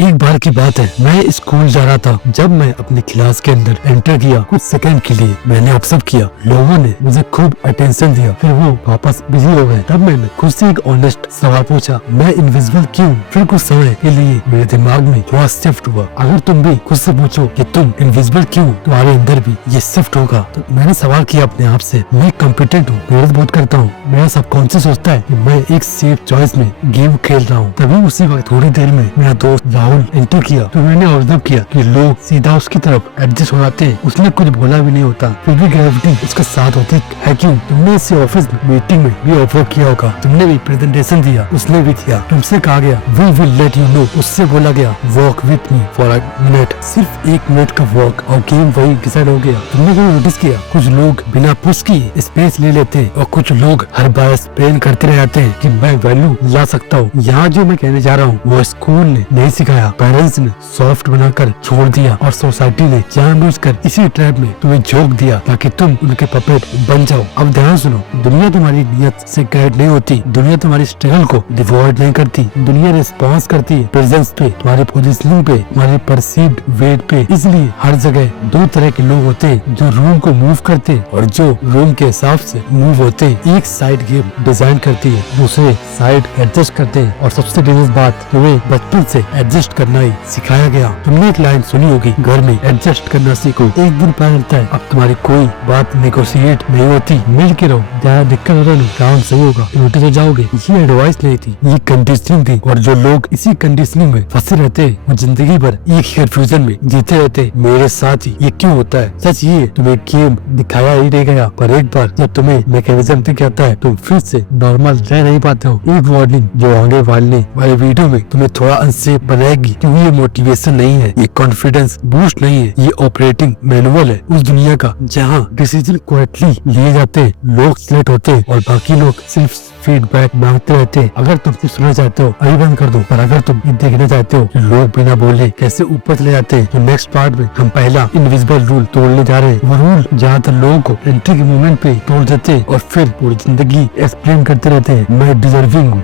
एक बार की बात है, मैं स्कूल जा रहा था। जब मैं अपनी क्लास के अंदर एंटर किया, कुछ सेकंड के लिए मैंने ऑब्जर्व किया, लोगों ने मुझे खूब अटेंशन दिया, फिर वो वापस बिजी हो गए। तब मैंने खुद से एक ऑनेस्ट सवाल पूछा, मैं इनविजिबल क्यों? फिर कुछ समय के लिए मेरे दिमाग में थोड़ा शिफ्ट हुआ। अगर तुम भी खुद से पूछो कि तुम इनविजिबल क्यों, तुम्हारे अंदर भी ये शिफ्ट होगा। तो मैंने सवाल किया अपने आप से, मैं कॉम्पिटेंट हूँ, मेहनत बहुत करता हूँ। मेरा सबकॉन्शियस सोचता है कि मैं एक सेफ चॉइस में गेम खेल रहा हूँ। तभी उसी वक्त थोड़ी देर में मेरा दोस्त राहुल एंटर किया। तो मैंने ऑब्जर्व किया कि लोग सीधा उसकी तरफ एडजस्ट हो जाते हैं। उसने कुछ बोला भी नहीं होता, फिर भी ग्रेविटी उसके साथ होती है। क्यों? तुमने इसे ऑफिस मीटिंग में भी ऑब्जर्व किया होगा, तुमने भी प्रेजेंटेशन दिया, उसने भी दिया। तुमसे कहा गया we will let you know, उससे बोला गया walk with me for a minute. सिर्फ 1 मिनट का वॉक और गेम वही डिसाइड हो गया। तुमने कोई नोटिस किया, कुछ लोग बिना पुश किए स्पेस ले लेते और कुछ लोग हर बार एक्सप्लेन करते रह जाते हैं कि मैं वैल्यू ला सकता हूँ। यहाँ जो मैं कहने जा रहा हूँ वो स्कूल ने नहीं सिखाया, पेरेंट्स ने सॉफ्ट बनाकर छोड़ दिया और सोसाइटी ने जानबूझकर इसी ट्रैप में तुम्हें झोंक दिया ताकि तुम उनके पपेट बन जाओ। अब ध्यान सुनो, दुनिया तुम्हारी नियत से गाइड नहीं होती, दुनिया तुम्हारी स्ट्रगल को रिवॉर्ड नहीं करती, दुनिया रिस्पॉन्स करती है प्रेजेंस पे, तुम्हारी पोजीशनिंग पे, तुम्हारी परसीव्ड वेट पे। इसलिए हर जगह 2 तरह के लोग होते हैं, जो रूम को मूव करते हैं और जो रूम के हिसाब से मूव होते हैं। एक साइड गेम डिजाइन करती है, दूसरे साइड एडजस्ट करते हैं। और सबसे डेंजरस बात, तुम्हें बचपन से एडजस्ट करना ही सिखाया गया। तुमने एक लाइन सुनी होगी, घर में एडजस्ट करना सीखो, एक दिन पता चलता है अब तुम्हारी कोई बात नेगोशिएट नहीं होती। मिल के रहो, ज्यादा दिक्कत हो रहा, काम सही होगा, उल्टे तो जाओगे। ये एडवाइस नहीं थी, ये कंडीशनिंग थी। और जो लोग इसी कंडीशनिंग में फंसे रहते हैं वो जिंदगी भर एक ही कंफ्यूजन में जीते रहते। मेरे साथ ही ये क्यों होता है? सच ये तुम्हें गेम दिखाया ही नहीं गया, पर एक बार जब तुम्हें मैकेनिज्म दिख जाता है तुम फिर से नॉर्मल रह नहीं पाते हो। एक वार्निंग जो आगे वाले वीडियो में तुम्हें थोड़ा अनसेफ बनाएगी, क्योंकि ये मोटिवेशन नहीं है, ये कॉन्फिडेंस बूस्ट नहीं है, ये ऑपरेटिंग मैनुअल है उस दुनिया का जहाँ डिसीजन क्वाइटली लिए जाते हैं, लोग सिलेक्ट होते हैं और बाकी लोग सिर्फ फीडबैक मांगते रहते हैं। अगर तुम सिर्फ सुनना चाहते हो अभी बंद कर दो, पर अगर तुम ये देखना चाहते हो कि लोग बिना बोले कैसे ऊपर चले जाते हैं, तो नेक्स्ट पार्ट में हम पहला इनविजिबल रूल तोड़ने जा रहे हैं। वो रूल ज्यादातर लोगों को एंट्री के मोमेंट पे तोड़ देते हैं और फिर पूरी जिंदगी एक्सप्लेन करते रहते हैं मैं डिजर्विंग हूँ।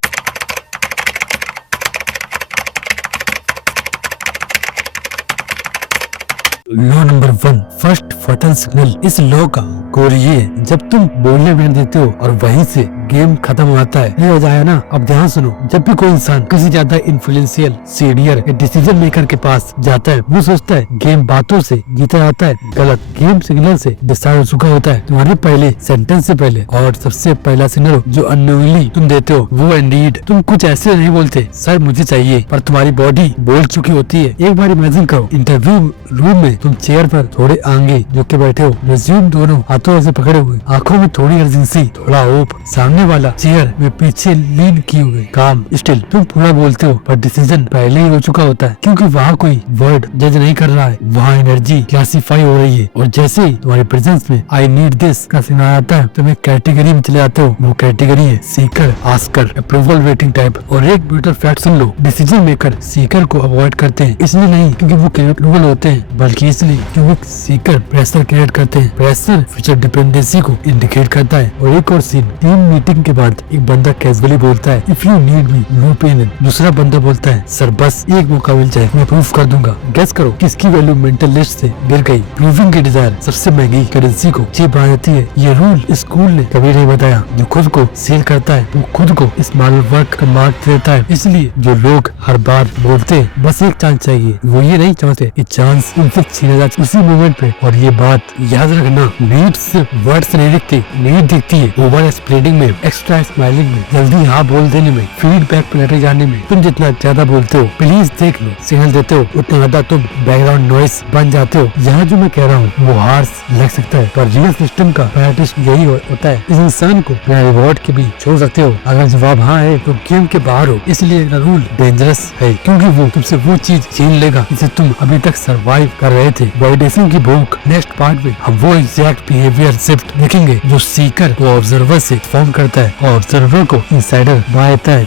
लॉ नंबर 1, फर्स्ट फटल सिग्नल। इस लॉ का कोर ये है, जब तुम बोलने बैठ देते हो और वहीं से गेम खत्म हो जाता है। ये हो जाए ना। अब ध्यान सुनो, जब भी कोई इंसान किसी ज्यादा इन्फ्लुएंशियल सीनियर या डिसीजन मेकर के पास जाता है, वो सोचता है गेम बातों से जीता जाता है। गलत, गेम सिग्नल से डिसाइड हो चुका होता है। तुम्हारे पहले सेंटेंस से पहले और सबसे पहला सिग्नल जो अननोइंगली तुम देते हो वो इंडीड। तुम कुछ ऐसे नहीं बोलते सर मुझे चाहिए, पर तुम्हारी बॉडी बोल चुकी होती है। एक बार इमेजिन करो, इंटरव्यू रूम में तुम चेयर पर थोड़े आगे झुक के बैठे हो, रिज्यूम दोनों हाथों से पकड़े हुए, आंखों में थोड़ी अर्जेंसी, थोड़ा होप। सामने वाला चेयर में पीछे लीन किए हुए, काम स्टिल। तुम पूरा बोलते हो पर डिसीजन पहले ही हो चुका होता है, क्योंकि वहाँ कोई वर्ड जज नहीं कर रहा है, वहाँ एनर्जी क्लासीफाई हो रही है। और जैसे ही तुम्हारे प्रेजेंस में आई नीड दिस का सिग्नल आता है, तुम एक कैटेगरी में चले जाते हो। वो कैटेगरी है seeker, asker, approval waiting type. और एक ब्यूटीफुल फैक्ट सुन लो, डिसीजन मेकर सीकर को अवॉइड करते हैं, इसलिए नहीं क्योंकि वो कैपेबल होते हैं, बल्कि इसलिए क्योंकि सीकर प्रेशर क्रिएट करते हैं। प्रेशर फ्यूचर डिपेंडेंसी को इंडिकेट करता है। और एक और सीन, टीम मीटिंग के बाद एक बंदा कैजुअली बोलता है if you need me no pain. दूसरा बंदा बोलता है सर बस एक मौका मिल जाए मैं प्रूफ कर दूंगा। गेस करो किसकी वैल्यू मेंटल लिस्ट से गिर गई? प्रूविंग की डिजायर सबसे महंगी करेंसी को चीप बना देती है। ये रूल स्कूल ने कभी नहीं बताया। जो खुद को सेल करता है वो खुद को स्मॉल वर्क का मार्क देता है। इसलिए जो लोग हर बार बोलते हैं बस एक चांस चाहिए, वो ये नहीं चाहते कि चांस उनसे छीना जाए उसी मोमेंट पे। और ये बात याद रखना, नीड सिर्फ वर्ड से नहीं दिखती, नीड दिखती है ओवर एक्सप्लेनिंग में, एक्स्ट्रा स्माइलिंग में, जल्दी हाँ बोल देने में, फीडबैक पे लेटे जाने में। तुम जितना ज्यादा बोलते हो प्लीज देख लो सिग्नल देते हो, उतना ज्यादा तुम बैकग्राउंड नॉइस बन जाते हो। यहाँ जो मैं कह रहा हूँ वो हार्श लग सकता है, पर रियल सिस्टम का प्रैक्टिस यही होता है। इस इंसान को बिना रिवॉर्ड के भी छोड़ सकते हो। अगर जवाब हाँ है तो गेम के बाहर हो। इसलिए रूल डेंजरस है, क्योंकि वो तुमसे वो चीज छीन लेगा जिसे तुम अभी तक सर्वाइव कर रहे थे। वैलिडेशन की भूख। नेक्स्ट पार्ट में हम वो एग्जैक्ट बिहेवियर शिफ्ट देखेंगे जो सीकर को ऑब्जर्वर से फॉर्म करता है और ऑब्जर्वर को इंसाइडर बना देता है।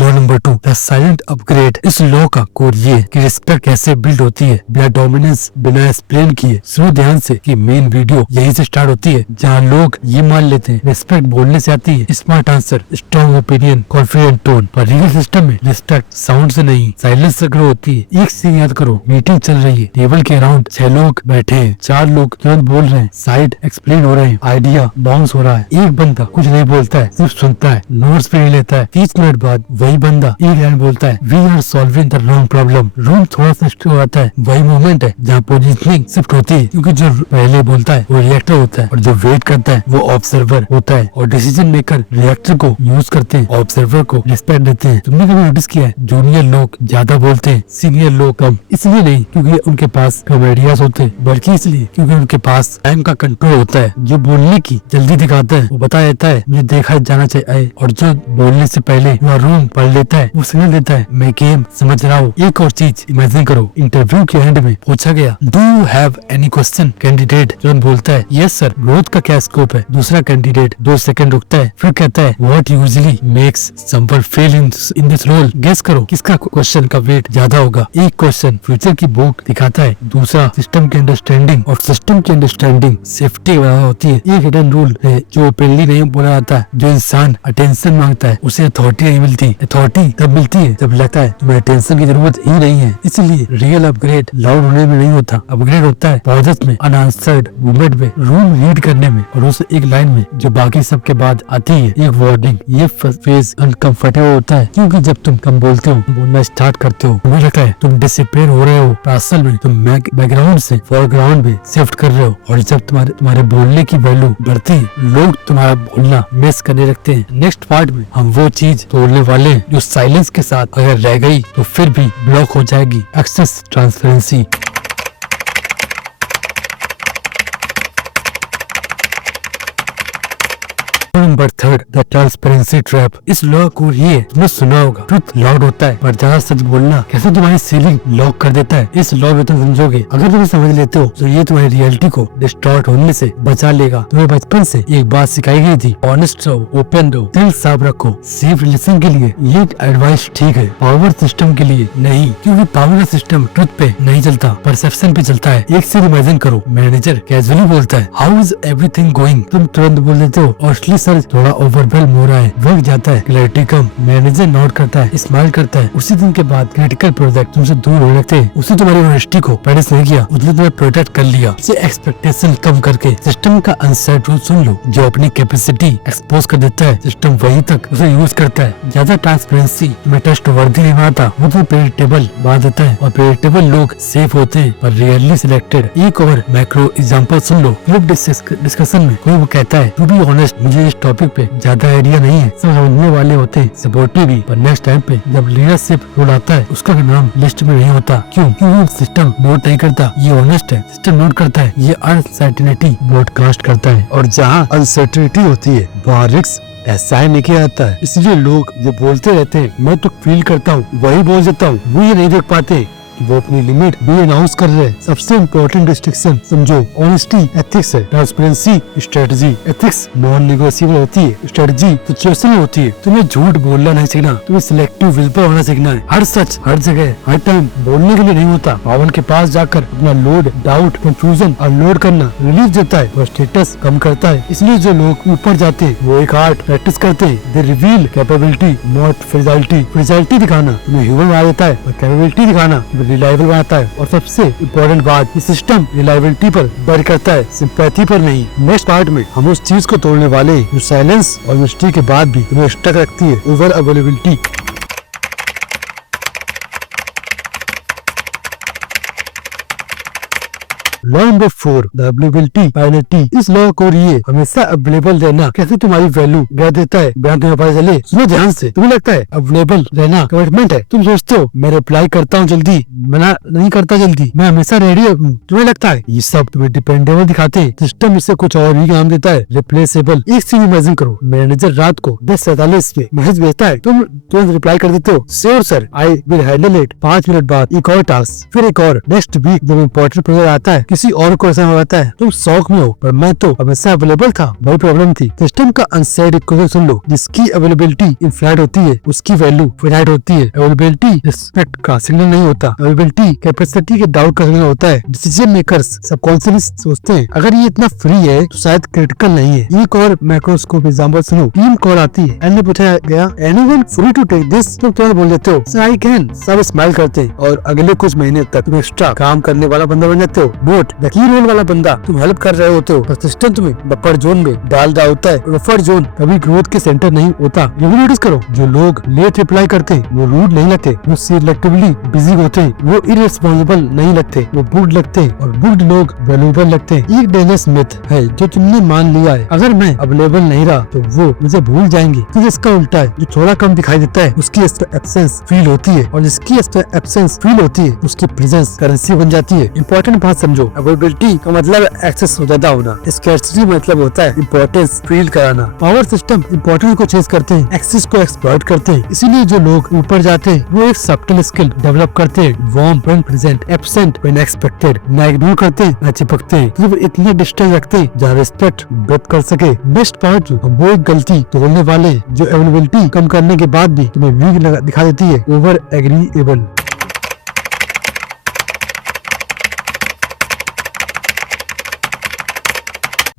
Law number number 2, the silent upgrade. इस लॉ का कोड ये है कि रिस्पेक्ट कैसे बिल्ड होती है बिना डोमिनेंस, बिना एक्सप्लेन किए। सुनो ध्यान से कि मेन वीडियो यही से स्टार्ट होती है, जहाँ लोग ये मान लेते हैं रिस्पेक्ट बोलने से आती है, smart answer, strong opinion, confident tone. पर रियल सिस्टम में रिस्पेक्ट साउंड से नहीं, साइलेंस से ग्रो होती है। एक चीज याद करो, मीटिंग चल रही है, टेबल के अराउंड 6 लोग बैठे हैं, 4 लोग तुरंत बोल रहे हैं, साइड एक्सप्लेन हो रहे हैं, आइडिया बाउंस हो रहा है। एक बंदा कुछ नहीं बोलता है, सिर्फ सुनता है, नोट्स पे ले लेता है। 30 मिनट बाद वही बंदा एक लाइन बोलता है, we are solving the wrong problem. Room थोड़ा सा स्टिल हो जाता है। वही मोमेंट है जहाँ पोजीशनिंग शिफ्ट होती है, क्योंकि जो पहले बोलता है वो रिएक्टर होता है और जो वेट करता है वो ऑब्जर्वर होता है। और डिसीजन मेकर रिएक्टर को यूज करते हैं, ऑब्जर्वर को रिस्पेक्ट देते हैं। तुमने कभी नोटिस किया है जूनियर लोग ज्यादा बोलते हैं, सीनियर लोग कम? इसलिए नहीं क्योंकि उनके पास कम आइडियाज होते हैं, बल्कि इसलिए क्योंकि उनके पास टाइम का कंट्रोल होता है। जो बोलने की जल्दी दिखाता है वो बता देता है मुझे देखा जाना चाहिए, और जो बोलने से पहले वो रूम पढ़ लेता है, वो सिग्नल देता है मैं गेम समझ रहा हूँ। एक और चीज इमेजिन करो, इंटरव्यू के एंड में पूछा गया do you have any question? Candidate तुरंत बोलता है यस सर। ग्रोथ का क्या स्कोप है? दूसरा कैंडिडेट 2 सेकंड रुकता है, फिर कहता है what usually makes someone fail in this role? Guess करो किसका क्वेश्चन का वेट ज्यादा होगा? एक क्वेश्चन फ्यूचर की बुक दिखाता है, दूसरा सिस्टम की अंडरस्टैंडिंग, और सिस्टम की अंडरस्टैंडिंग सेफ्टी होती है। एक हिडन रूल है जो ओपनली नहीं बोला जाता है, जो इंसान अटेंशन मांगता है उसे अथॉरिटी नहीं मिलती। अथॉरिटी तब मिलती है जब लगता है तुम्हें अटेंशन की जरूरत ही नहीं है। इसलिए रियल अपग्रेड लाउड होने में नहीं होता, अपग्रेड होता है पॉजेस में, अनआंसर्ड मूवमेंट में, रूम रीड करने में, और उस एक लाइन में जो बाकी सबके बाद आती है, एक वार्निंग। ये फेज अनकंफर्टेबल होता है क्योंकि जब तुम कम बोलते हो, बोलना स्टार्ट करते हो, तुम्हें लगता है तुम डिसिपेयर हो रहे हो, असल में तुम बैकग्राउंड से फोरग्राउंड में शिफ्ट कर रहे हो। और जब तुम्हारे बोलने की वैल्यू बढ़ती है, लोग तुम्हारा बोलना मिस करने लगते हैं। नेक्स्ट पार्ट में हम वो चीज तोड़ने वाले हैं जो साइलेंस के साथ अगर रह गई तो फिर भी ब्लॉक हो जाएगी, excess transparency. Number 3, the transparency trap. इस लॉ को ये तुमने सुना होगा, ट्रुथ लाउड होता है पर ज्यादा सच बोलना कैसे तुम्हारी सीलिंग लॉक कर देता है। इस लॉ में तुम समझोगे, अगर तुम समझ लेते हो तो ये तुम्हारी रियलिटी को डिस्टॉर्ट होने से बचा लेगा। तुम्हें बचपन से एक बात सिखाई गई थी, ऑनेस्ट रहो, ओपन रहो, दिल साफ रखो। सेफ रिलेशन के लिए ये एडवाइस ठीक है, पावर सिस्टम के लिए नहीं, क्योंकि पावर का सिस्टम ट्रुथ पे नहीं चलता, परसेप्शन पे चलता है। एक चीज इमेजिन करो, मैनेजर कैजुअली बोलता है हाउ इज एवरीथिंग गोइंग, तुम तुरंत बोल देते हो और सर थोड़ा ओवरवेल्म हो रहा है, वक्त जाता है, क्लैरिटी कम। मैनेजर नोट करता है, स्माइल करता है। उसी दिन के बाद क्रिटिकल प्रोजेक्ट तुमसे दूर होने लगते हैं। उसे तुम्हारी ऑनेस्टी को प्रैक्टिस नहीं किया, उसने तुम्हें प्रोटेक्ट कर लिया। इसे एक्सपेक्टेशन कम करके सिस्टम का अनसेट रूल सुन लो, जो अपनी कैपेसिटी एक्सपोज कर देता है, सिस्टम वही तक उसे यूज करता है। ज्यादा ट्रांसपेरेंसी तुम्हें ट्रस्टवर्दी नहीं बनाता, वो तो प्रेडिक्टेबल बना देता है, और प्रेडिक्टेबल लोग सेफ होते हैं पर रेयरली सिलेक्टेड। एक और मैक्रो एग्जांपल सुन लो, ग्रुप डिस्कशन में कोई वो कहता है टू बी ऑनेस्ट मुझे इस टॉपिक पे ज्यादा आइडिया नहीं है, सब समझने वाले होते हैं, सपोर्टिव भी, पर नेक्स्ट टाइम पे जब लीडरशिप रोल आता है उसका नाम लिस्ट में नहीं होता। क्यों? क्योंकि सिस्टम नोट नहीं करता, ये ऑनेस्ट है। सिस्टम नोट करता है, ये अनसर्टेनिटी ब्रॉडकास्ट करता है, और जहाँ अनसर्टेनिटी होती है वहाँ रिस्क एहसान नहीं किया जाता है। इसलिए लोग जो बोलते रहते हैं मैं तो फील करता हूँ वही बोल देता हूँ, वो ये नहीं देख पाते वो अपनी लिमिट भी अनाउंस कर रहे हैं। सबसे इम्पोर्टेंट डिस्टिंक्शन समझो, ऑनेस्टी एथिक्स है, transparency strategy. Ethics non negotiable होती है, स्ट्रेटजी सिचुएशनल होती है। तुम्हें झूठ बोलना नहीं सीखना, तुम्हें सिलेक्टिव विस्पर होना सीखना है। हर सच हर जगह हर टाइम बोलने के लिए नहीं होता। पावन के पास जाकर अपना लोड, डाउट, कंफ्यूजन अनलोड करना रिलीज देता है और स्टेटस कम करता है। इसलिए जो लोग ऊपर जाते हैं वो एक आर्ट प्रैक्टिस करते हैं, दे रिवील कैपेबिलिटी नॉट फ्रेजाइलिटी। फ्रेजाइलिटी दिखाना तुम्हें ह्यूमन बना देता है और कैपेबिलिटी दिखाना रिलायबल बनाता है। और सबसे इम्पोर्टेंट बात, ये सिस्टम रिलायबिलिटी पर वर्क करता है, सिंपैथी पर नहीं। नेक्स्ट पार्ट में हम उस चीज को तोड़ने वाले जो साइलेंस और मिस्ट्री के बाद भी तुम्हें स्टक रखती है, over availability. Law number 4, the availability penalty. इस लॉ को ये हमेशा अवेलेबल रहना कैसे तुम्हारी वैल्यू बढ़ा देता है, बयान तुम्हें पता चले। सुनो ध्यान से, तुम्हें लगता है अवेलेबल रहना कमिटमेंट है, तुम सोचते हो मैं रिप्लाई करता हूँ जल्दी, मना नहीं करता जल्दी, मैं हमेशा रेडी हूँ। तुम्हें लगता है ये सब तुम्हें डिपेंडेबल दिखाते हैं, सिस्टम इससे कुछ और ही काम देता है, रिप्लेसेबल। एक चीज इमेजिन करो, मैनेजर रात को 10:47 पे मैसेज भेजता है, तुम तुरंत रिप्लाई कर देते हो sure sir I will handle it. 5 minute बाद एक और टास्क, फिर एक और। नेक्स्ट वीक जब इम्पोर्टेंट प्रोजेक्ट आता है किसी और को ऐसा होता है तुम शौक में हो, पर मैं तो हमेशा अवेलेबल था, वही प्रॉब्लम थी। सिस्टम का अनसेड इक्वेशन सुन लो, जिसकी अवेलेबिलिटी इनफाइनाइट होती है उसकी वैल्यू फाइनाइट होती है। अवेलेबिलिटी रिस्पेक्ट का सिग्नल नहीं होता, अवेलेबिलिटी कैपेसिटी के डाउट का सिग्नल होता है। डिसीजन मेकर्स सबकॉन्शियसली सोचते हैं अगर ये इतना फ्री है तो शायद क्रिटिकल नहीं है। एक और माइक्रोस्कोप एग्जांपल सुनो। टीम कॉल आती है, एंड पूछा गया anyone free to take this, तुम तुरंत बोल देते हो आई कैन। सब स्माइल करते हैं और अगले कुछ महीने तक तुम एक्स्ट्रा काम करने वाला बंदा बन जाते हो। नोट द की रोल वाला बंदा, तुम हेल्प कर रहे होते हो पर सिस्टम तुम्हें बफर जोन में डाल रहा होता है। बफर जोन कभी ग्रोथ के सेंटर नहीं होता। ये भी नोटिस करो, जो लोग लेट रिप्लाई करते हैं वो रूड नहीं लगते, वो सिलेक्टिवली बिजी होते हैं, वो इररिस्पांसिबल नहीं लगते, वो बुक्ड लगते हैं, और बुक्ड लोग वैल्यूएबल लगते हैं। एक डेंजरस मिथ है जो तुमने मान लिया है, अगर मैं अवेलेबल नहीं रहा तो वो मुझे भूल जाएंगे। तो इसका उल्टा है, जो थोड़ा कम दिखाई देता है उसकी एब्सेंस फील होती है, और जिसकी एब्सेंस फील होती है उसकी प्रेजेंस करेंसी बन जाती है। इंपॉर्टेंट बात समझो, अवेलेबिलिटी का मतलब एक्सेस हो ज्यादा होना, स्कैर्सिटी मतलब होता है इंपॉर्टेंस फील कराना। पावर सिस्टम इंपॉर्टेंस को चेस करते हैं, एक्सेस को एक्सप्लॉइट करते हैं। इसीलिए जो लोग ऊपर जाते हैं वो एक सब्टल स्किल डेवलप करते हैं, warm when present, absent when expected. ना इग्नोर करते हैं ना चिपकते हैं, सिर्फ इतने डिस्टेंस रखते हैं जहाँ रिस्पेक्ट ब्रेथ कर सके। बेस्ट पार्ट वो एक गलती तोड़ने वाले जो अवेलेबिलिटी कम करने के बाद भी तुम्हें वीक दिखा देती है, over agreeable.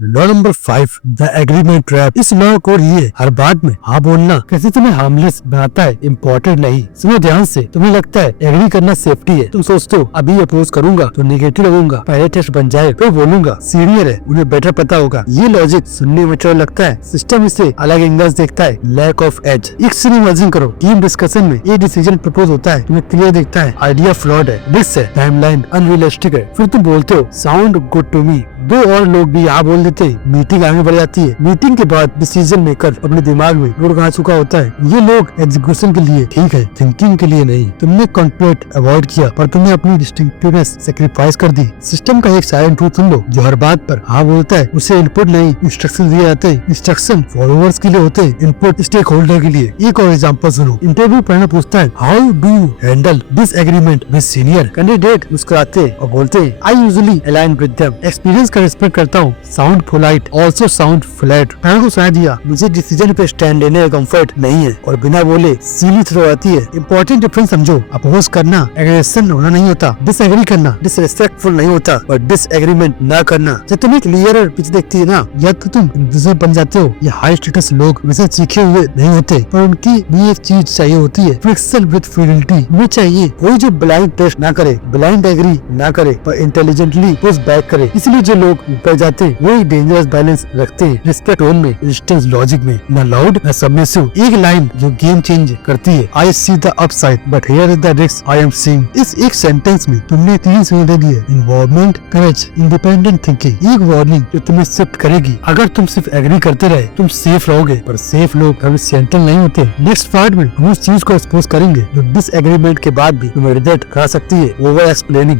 Law number 5, the agreement trap. इस लॉ को ये हर बात में हाँ बोलना कैसे तुम्हें हार्मलेस बनाता है, इम्पोर्टेंट नहीं। सुनो ध्यान से, तुम्हें लगता है एग्री करना सेफ्टी है, तुम सोचते हो अभी अपोज करूंगा तो नेगेटिव लगूंगा, पहले टेस्ट बन जाए तो बोलूंगा सीनियर है, उन्हें बेटर पता होगा। ये लॉजिक सुनने में अच्छा लगता है, सिस्टम इसे अलग एंगल्स देखता है, लैक ऑफ एज। एक सीन इमेजिन करो, टीम डिस्कशन में ये डिसीजन प्रपोज होता है, तुम्हें क्लियर दिखता है आइडिया फ्लॉड है, रिस्क है, टाइमलाइन अनरियलिस्टिक है, फिर तुम बोलते हो साउंड गुड टू मी। दो और लोग भी यहाँ बोल देते हैं, मीटिंग आगे बढ़ जाती है। मीटिंग के बाद डिसीजन मेकर अपने दिमाग में रोड कहा चुका होता है, ये लोग एग्जीक्यूशन के लिए ठीक है, थिंकिंग के लिए नहीं। तुमने कॉन्फ्लिक्ट अवॉइड किया पर तुमने अपनी डिस्टिंक्टिवनेस सैक्रिफाइस कर दी। सिस्टम का एक साइलेंट ट्रूथ सुन लो, जो हर बात पर हाँ बोलता है उसे इनपुट नहीं इंस्ट्रक्शन दिए जाते हैं। इंस्ट्रक्शन फॉलोअर्स के लिए होते हैं, इनपुट स्टेक होल्डर के लिए। एक और एग्जांपल सुनो, इंटरव्यू पढ़ना पूछता है how do you handle this agreement with senior. Candidate मुस्कुराते और बोलते हैं I usually align with them, experience का रिस्पेक्ट करता हूँ, sound polite also sound flat. को सुना दिया, मुझे डिसीजन पे स्टैंड लेने का कंफर्ट नहीं है, और बिना बोले सीली थ्रो आती है। इंपॉर्टेंट डिफरेंस समझो, अपोज करना एग्रेशन होना नहीं होता, डिसएग्री करना डिसरिस्पेक्टफुल नहीं होता, और डिसएग्रीमेंट ना करना। जब तुम एक क्लियर पिच देखती है ना, या तो तुम इंडिविजुअल बन जाते हो। ये हाई स्टेटस लोग वैसे सीखे हुए नहीं होते, पर उनकी भी एक चीज चाहिए होती है, फ्रिक्शन विद फिdelity। वो चाहिए कोई जो ब्लाइंड टेस्ट ना करे, ब्लाइंड एग्री ना करे, पर इंटेलिजेंटली पुश बैक करे। इसलिए जो लोग ऊपर जाते हैं वो एक डेंजरस बैलेंस रखते हैं, रिस्पेक्ट टोन में, इंस्टेंस लॉजिक में, ना लाउड ना सबमिसिव। एक लाइन जो गेम चेंज करती है, I see the upside but here is the risk I am seeing. इस एक सेंटेंस में तुमने 3 चीजें दे दी है, इन्वॉल्वमेंट, करेज, इंडिपेंडेंट थिंकिंग। एक वार्निंग जो तुम्हें शिफ्ट करेगी। अगर तुम सिर्फ एग्री करते रहे तुम सेफ रहोगे, पर सेफ लोग कभी सेंट्रल नहीं होते। नेक्स्ट पार्ट में हम उस चीज को एक्सपोज करेंगे जो डिसएग्रीमेंट के बाद भी तुम्हें रिग्रेट करा सकती है, over explaining.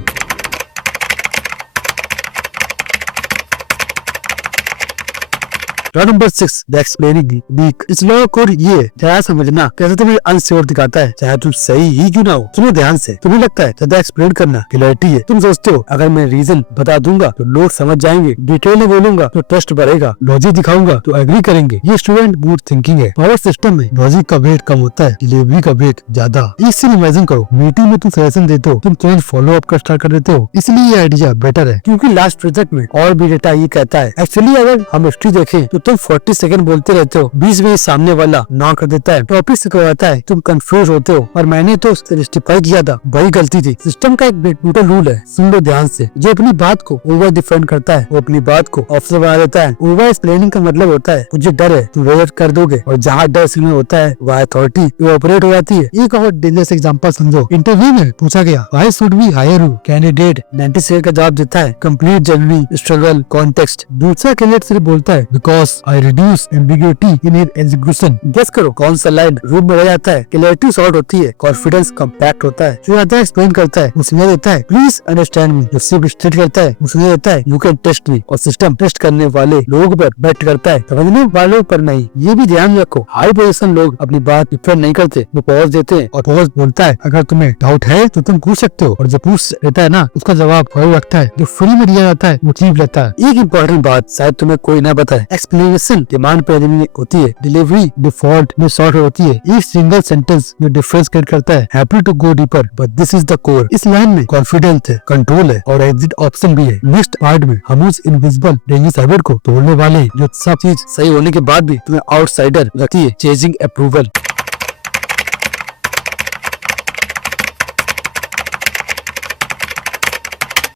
Law number 6, the explaining weak. इस लॉ को ये ध्यान समझना कैसे तुम्हें अनश्योर दिखाता है, चाहे तुम सही ही क्यों ना हो। सुनो ध्यान से, तुम्हें लगता है ज्यादा एक्सप्लेन करना क्लैरिटी है। तुम सोचते हो अगर मैं रीजन बता दूंगा तो लोग समझ जाएंगे, डिटेल में बोलूंगा तो ट्रस्ट बढ़ेगा, लॉजिक दिखाऊंगा तो एग्री करेंगे। ये स्टूडेंट मूड थिंकिंग है। पावर सिस्टम में लॉजिक का वेट कम होता है, डिलीवरी का वेट ज्यादा। इसी इमेजिन करो, मीटिंग में तुम सजेशन देते हो, तुम तुरंत फॉलो अप का स्टार्ट कर देते हो, इसलिए ये आइडिया बेटर है, क्योंकि लास्ट प्रोजेक्ट में और भी डेटा ये कहता है। एक्चुअली अगर हम हिस्ट्री देखें तो तुम 40 सेकंड बोलते रहते हो, 20 में सामने वाला ना कर देता है, टॉपिक से करवाता है, तुम कंफ्यूज होते हो, और मैंने तो जस्टिफाई किया था, वही गलती थी। सिस्टम का एक ब्रूटल रूल है, सुन लो ध्यान से, जो अपनी बात को ओवर डिफेंड करता है वो अपनी बात को ऑफिसर बना देता है। ओवर एक्सप्लेनिंग का मतलब होता है मुझे डर है, तुम रिएक्ट कर दोगे, और जहाँ डर सिग्नल होता है वहाँ अथॉरिटी ऑपरेट हो जाती है। एक और डेंजरस एग्जांपल समझो, इंटरव्यू में पूछा गया why should we hire you, candidate 90 second का जवाब देता है कंप्लीट जर्नी, स्ट्रगल, कॉन्टेक्स्ट। दूसरा कैंडिडेट सिर्फ बोलता है because because I reduce ambiguity in his execution. Guess करो कौन सा लाइन रूम में रह जाता है, क्लैरिटी शॉर्ट होती है, कॉन्फिडेंस कम्पैक्ट होता है, जो आता है एक्सप्लेन करता है, उसने देता है प्लीज अंडरस्टैंड मी, जो सिर्फ स्टेट करता है, उसने देता है यू कैन टेस्ट मी, और सिस्टम टेस्ट करने वाले लोगों पर बेट करता है, समझने वालों पर नहीं। ये भी ध्यान रखो, हाई पोजीशन लोग अपनी बात डिफेंड नहीं करते, वो पॉज देते हैं, और पॉज बोलता है अगर तुम्हें डाउट है तो तुम पूछ सकते हो, और जो पूछ रहता है ना उसका जवाब फौरन रखता है, जो फ्री में दिया जाता है वो चीप रहता है। एक इम्पोर्टेंट बात शायद तुम्हें कोई ना बताए, एक्सप्लेनेशन डिमांड पे होती है, डिलीवरी डिफॉल्ट में शॉर्ट होती है, एक सिंगल सेंटेंस जो डिफरेंस क्रिएट करता है, happy to go deeper but this is the core. इस लाइन में कॉन्फिडेंस है, कंट्रोल है, और एग्जिट ऑप्शन भी है। नेक्स्ट पार्ट में हम उस इनविजिबल डेंजरस हैबिट को तोड़ने वाले जो सब चीज सही होने के बाद भी तुम्हें आउटसाइडर रखती है, chasing approval.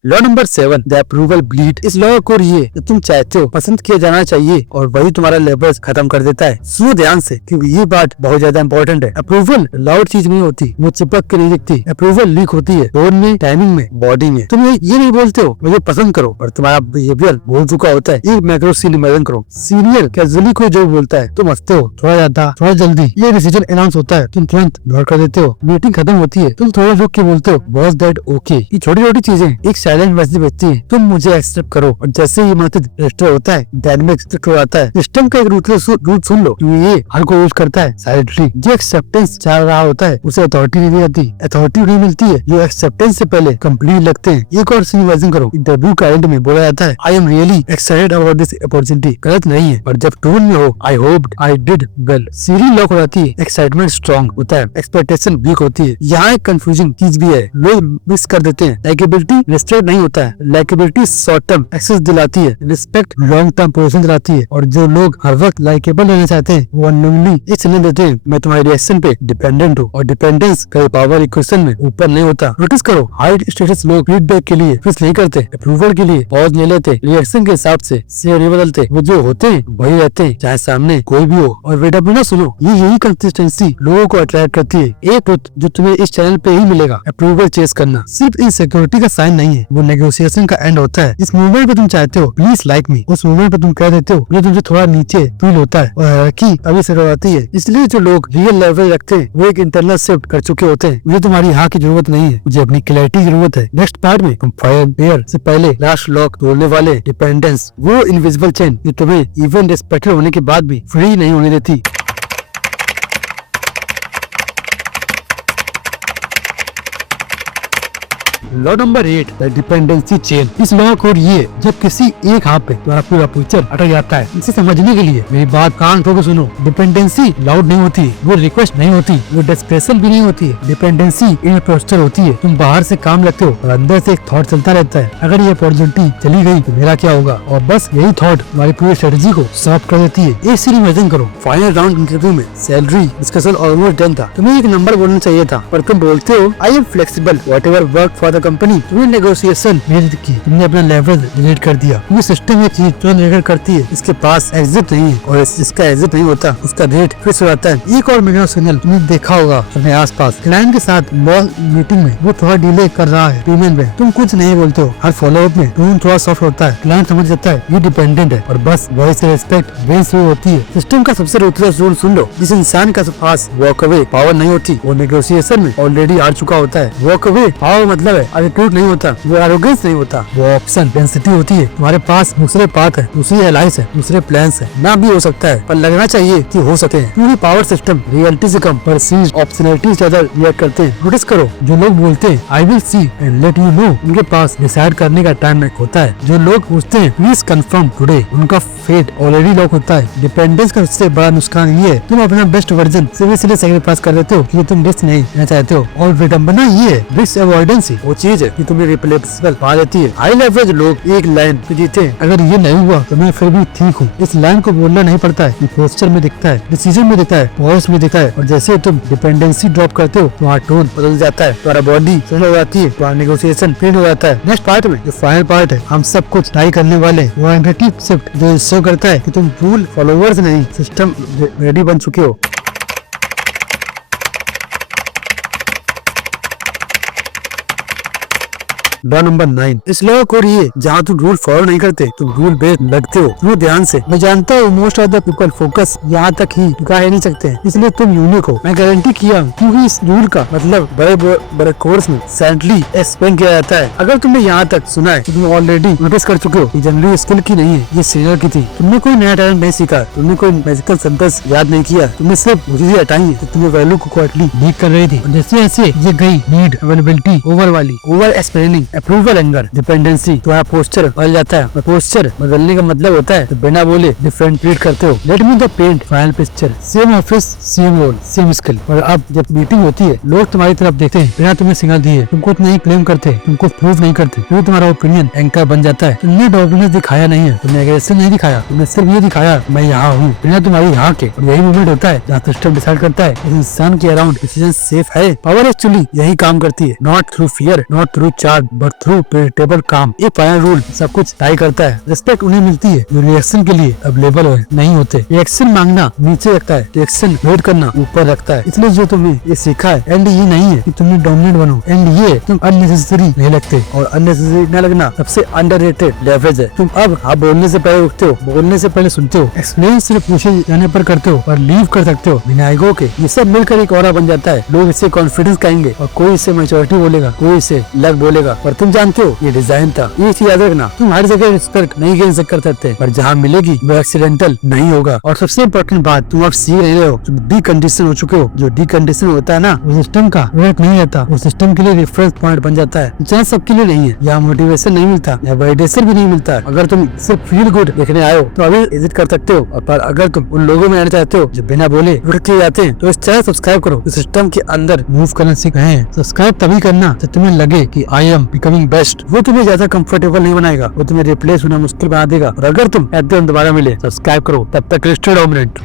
Law number 7, the approval bleed. इस लॉ को ये तुम चाहते हो पसंद किया जाना चाहिए और वही तुम्हारा लेवल्स खत्म कर देता है। सुनो ध्यान से क्योंकि ये बात बहुत ज्यादा इंपॉर्टेंट है। अप्रूवल लाउड चीज नहीं होती, वो चिपक के नहीं दिखती। अप्रूवल लीक होती है टोन में, टाइमिंग में, बॉडी में। तुम ये नहीं बोलते हो मुझे पसंद करो और तुम्हारा बिहेवियर बोल चुका होता है। एक मैक्रो सीन इमेजिन करो, सीनियर कैजुअली कोई जो बोलता है तुम हंसते हो, थोड़ा ज्यादा थोड़ा जल्दी। ये डिसीजन अनाउंस होता है, तुम तुरंत नोट कर देते हो। मीटिंग खत्म होती है, तुम थोड़ा रुक के बोलते हो बॉस दैट ओके। ये छोटी छोटी चीजें एक साइलेंट मैसेज भेजती है, तुम मुझे एक्सेप्ट करो। और जैसे ही मैसेज रजिस्टर होता है, डायनेमिक स्ट्रिक्ट हो जाता है। सिस्टम का एक रूट सुन लो, क्योंकि ये हर कोई यूज करता है साइलेंटली। जो एक्सेप्टेंस चाह रहा होता है उसे अथॉरिटी नहीं दी जाती, अथॉरिटी नहीं मिलती है जो एक्सेप्टेंस से पहले कंप्लीट लगते हैं। एक और सीन इमेजिन करो, इंटरव्यू का एंड में बोला जाता है I am really excited about this opportunity. गलत नहीं है, पर जब टोन में हो I hoped I did well, सीरी लॉक हो जाती है, एक्साइटमेंट स्ट्रॉन्ग होता है, एक्सपेक्टेशन वीक होती है। यहाँ एक कंफ्यूजिंग चीज भी है, लोग मिस कर देते हैं। लाइकेबिलिटी रिस्ट्रेट नहीं होता है, लाइकेबिलिटी शॉर्ट टर्म एक्सेस दिलाती है, रिस्पेक्ट लॉन्ग टर्म पोजीशन दिलाती है। और जो लोग हर वक्त लाइकेबल रहना चाहते हैं वो अननोइंगली एक सिग्नल देते हैं मैं तुम्हारे रिएक्शन पे डिपेंडेंट हूँ। और डिपेंडेंस कभी पावर इक्वेशन में ऊपर नहीं होता। नोटिस करो हाई स्टेटस लोग फीडबैक के लिए फिक्स नहीं करते, अप्रूवल के लिए पॉज ले लेते, रिएक्शन के हिसाब से शेयर नहीं बदलते। वो जो होते हैं वही रहते हैं चाहे सामने कोई भी हो। और वेट अप ना सुनो, ये यही कंसिस्टेंसी लोगों को अट्रैक्ट करती है। एक ट्रुथ जो तुम्हें इस चैनल पे ही मिलेगा, अप्रूवल चेस करना सिर्फ इनसिक्योरिटी का साइन नहीं है, वो नेगोशिएशन का एंड होता है। इस मूवमेंट पे तुम चाहते हो प्लीज लाइक मी, उस मूवमेंट पे तुम कह देते हो मुझे तुमसे थोड़ा नीचे फील होता है, और हायरार्की अभी से रहती है। इसलिए जो लोग रियल लेवल रखते हैं वो एक इंटरनल शिफ्ट कर चुके होते हैं। मुझे तुम्हारी हाँ की जरूरत नहीं है, मुझे अपनी क्लैरिटी की जरूरत है। नेक्स्ट पार्ट में तुम फायर से पहले लास्ट लॉक तोड़ने वाले डिपेंडेंस, वो इनविजिबल चेन जो तुम्हें इवन रिस्पेक्टेड होने के बाद भी फ्री नहीं होने देती। Law number 8, the dependency chain. इस लॉ को ये जब किसी एक हाथ पे तुम्हारा पूरा पिक्चर अटक जाता है। इसे समझने के लिए मेरी बात कान ठोक के सुनो। डिपेंडेंसी लाउड नहीं होती, वो रिक्वेस्ट नहीं होती, वो डेस्परेशन भी नहीं होती है। डिपेंडेंसी इन पोस्टर होती है। तुम बाहर से काम लेते हो और अंदर से एक थॉट चलता रहता है, अगर ये अपॉर्चुनिटी चली गई तो मेरा क्या होगा। और बस यही थॉट तुम्हारी पूरी स्ट्रेटेजी को सॉफ्ट कर देती है। एक सीन इमेजिन करो, फाइनल राउंड इंटरव्यू में सैलरी डिस्कशन ऑलमोस्ट डन था। तुम्हें एक नंबर बोलना चाहिए था पर तुम बोलते हो I am flexible whatever work for the company. तुमने नेगोशिएशन की, तुमने अपना लेवल डिलीट कर दिया। ये सिस्टम एक चीज जो निर्भर करती है, इसके पास एग्जिट नहीं है और जिसका एग्जिट नहीं होता उसका रेट फिक्स हो जाता है। एक और मिनट सिग्नल तुमने देखा होगा अपने आसपास, क्लाइंट के साथ मीटिंग में वो थोड़ा डिले कर रहा है पेमेंट में, तुम कुछ नहीं बोलते हो। हर फॉलोअप में टोन थोड़ा सॉफ्ट होता है, क्लाइंट समझ जाता है ये डिपेंडेंट है और बस वही से रिस्पेक्ट बेस शुरू होती है। सिस्टम का सबसे रूथलेस रूल सुन लो, जिस इंसान का पास वॉक अवे पावर नहीं होती वो नेगोशिएशन में ऑलरेडी हार चुका होता है। वॉक अवे पावर मतलब है एटीट्यूड नहीं होता, वो एरोगेंस नहीं होता, वो ऑप्शन डेंसिटी होती है। तुम्हारे पास दूसरे पाथ है, दूसरी एलाइंस है, दूसरे प्लान्स है। ना भी हो सकता है पर लगना चाहिए कि हो सकते हैं, क्योंकि पावर सिस्टम रियलिटी से कम परसीव्ड ऑप्शनलिटी से ज्यादा रिएक्ट करते हैं। नोटिस करो जो लोग बोलते हैं I will see and let you no, उनके पास डिसाइड करने का टाइम होता है। जो लोग पूछते हैं प्लीज कंफर्म टुडे, उनका फेट ऑलरेडी लॉक होता है। डिपेंडेंस का सबसे बड़ा नुकसान ये है तुम अपना बेस्ट वर्जन सिर्फ इसलिए सैक्रिफाइस कर देते हो कि तुम रिस्क नहीं लेना चाहते हो। और विडंबना ये है रिस्क अवॉइडेंस वो चीज है कि तुम्हें रिप्लेसेबल पा देती है। हाई लेवरेज लोग एक लाइन पे जीते हैं, अगर ये नहीं हुआ तो मैं फिर भी ठीक हूँ। इस लाइन को बोलना नहीं पड़ता है, ये पोस्चर में दिखता है, डिसीजन में दिखता है, वॉइस में दिखता है। और जैसे तुम डिपेंडेंसी ड्रॉप करते हो तुम्हारा टोन बदल जाता है, तुम्हारा बॉडी सेटल हो जाती है, तुम्हारा नेगोशिएशन फ्रीड हो जाता है। नेक्स्ट पार्ट में जो फाइनल पार्ट है हम सब कुछ ट्राई करने वाले वो एंटिटी शिफ्ट जो शो करता है कि तुम रूल फॉलोवर्स नहीं सिस्टम रेडी बन चुके हो। Law number 9। इस लॉ को ये जहाँ तुम रूल फॉलो नहीं करते तुम रूल बेस्ड लगते हो। सुनो ध्यान से, मैं जानता हूँ most of the people focus यहाँ तक ही रुका ही नहीं सकते, इसलिए तुम यूनिक हो। मैं गारंटी किया क्योंकि इस रूल का मतलब बड़े कोर्स में सैंडली एक्सप्लेन किया जाता है। अगर तुमने यहाँ तक सुना है तो तुम ऑलरेडी नोटिस कर चुके हो कि जनरली स्किल की नहीं है, ये सीनियर की थी। तुमने कोई नया टैलेंट नहीं सीखा, तुमने कोई मैजिकल सेंटेंस याद नहीं किया, तुमने सिर्फ मुझे हटाई है तो तुम्हें वैल्यू को क्वाइटली लीक कर रही थी। जैसे ऐसे ये गई नीड अवेलेबिलिटी ओवर वाली, over explaining approval anger dependency, तुम्हारा पोस्चर बदल जाता है। पोस्चर बदलने का मतलब होता है तो बिना बोले डिफरेंट ट्रीट करते हो। Let me the paint final picture, same office same role same skill. और अब जब मीटिंग होती है लोग तुम्हारी तरफ देखते हैं बिना तुम्हें सिग्नल दिए, तुमको नहीं क्लेम करते, तुमको प्रूव नहीं करते, फिर तुम्हारा ओपिनियन एंकर बन जाता है। तुमने डॉमिनेंस दिखाया नहीं है, तुमने एग्रेसिव नहीं दिखाया, तुमने सिर्फ ये दिखाया मैं यहाँ हूँ बिना तुम्हारी यहाँ के। और यही मूवमेंट होता है जहाँ सिस्टम डिसाइड करता है इस इंसान के अराउंड डिसीजन सेफ है। पावर एक्चुअली यही काम करती है, not through fear, not through charge, but through predictable काम। ये फाइनल रूल सब कुछ तय करता है। रिस्पेक्ट उन्हें मिलती है जो रिएक्शन के लिए अवेलेबल नहीं होते। रिएक्शन मांगना नीचे रखता है, रिएक्शन वेट करना ऊपर रखता है। इसलिए जो तुम्हें ये सीखा है एंड ये नहीं है कि तुम्हें डोमिनेट बनो, एंड ये तुम अननेसेसरी नहीं लगते। और अननेसेसरी न लगना सबसे अंडररेटेड लेवरेज है। तुम अब आप बोलने से पहले उठते हो, बोलने से पहले सुनते हो, एक्सप्लेन सिर्फ पूछे जाने पर करते हो और लीव कर सकते हो बिना ईगो के। ये सब मिलकर एक ऑरा बन जाता है। लोग इसे कॉन्फिडेंस कहेंगे और कोई इसे मैच्योरिटी बोलेगा, कोई इसे लक बोलेगा, पर तुम जानते हो ये डिजाइन था। ये चीज याद रखना, तुम हर जगह रिस्पेक्ट नहीं गेन कर सकते, पर जहाँ मिलेगी वो एक्सीडेंटल नहीं होगा। और सबसे इम्पोर्टेंट बात, तुम अब सीख नहीं रहे हो, तुम डीकंडीशन हो चुके हो। जो डीकंडीशन होता है ना वो सिस्टम का वर्क नहीं रहता, वो सिस्टम के लिए रेफरेंस पॉइंट बन जाता है। जहाँ सबके लिए नहीं है, यहाँ मोटिवेशन नहीं मिलता, यहाँ वैलिडेशन भी नहीं मिलता। अगर तुम सिर्फ फील गुड देखने आए हो तो अभी विजिट कर सकते हो, और पर अगर तुम उन लोगों में आना चाहते हो जो बिना बोले रुक के जाते हैं तो इस चैनल सब्सक्राइब करो। इस सिस्टम के अंदर मूव करना सीख रहे हैं। सब्सक्राइब तभी करना जब तुम्हें लगे कि आई एम बिकमिंग बेस्ट। वो तुम्हें ज्यादा कंफर्टेबल नहीं बनाएगा, वो तुम्हें रिप्लेस होना मुश्किल बना देगा। और अगर तुम एट द एंड दोबारा मिले, सब्सक्राइब करो। तब तक स्टे डोमिनेंट।